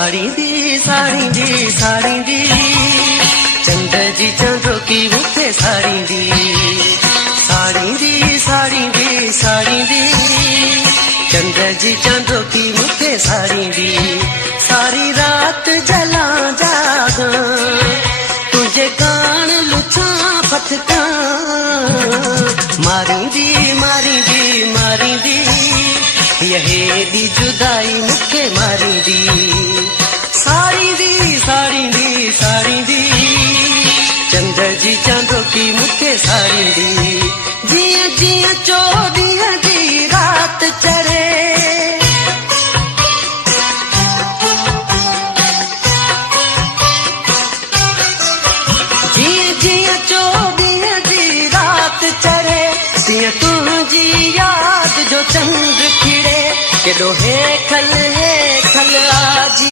साड़ी दी साड़ी दी साड़ी दी चंद जी चांदो की मुखे साड़ी दी साड़ी दी साड़ी दी साड़ी दी चंद जी चांदो की मुखे साड़ी दी सारी रात जला जागा तुझे कान लुचा फटका मारी दी मारी दी मारी दी यही दी जुदाई मुखे मारी दी साड़ी दी साड़ी दी साड़ी दी चंद जी चांदो की मुखे साड़ी दी जिया जिया चौदिया दी रात चढ़े जिया जिया चौदिया दी रात चढ़े तिया तुझी याद जो चंद खिड़े के दोहे खल आजी।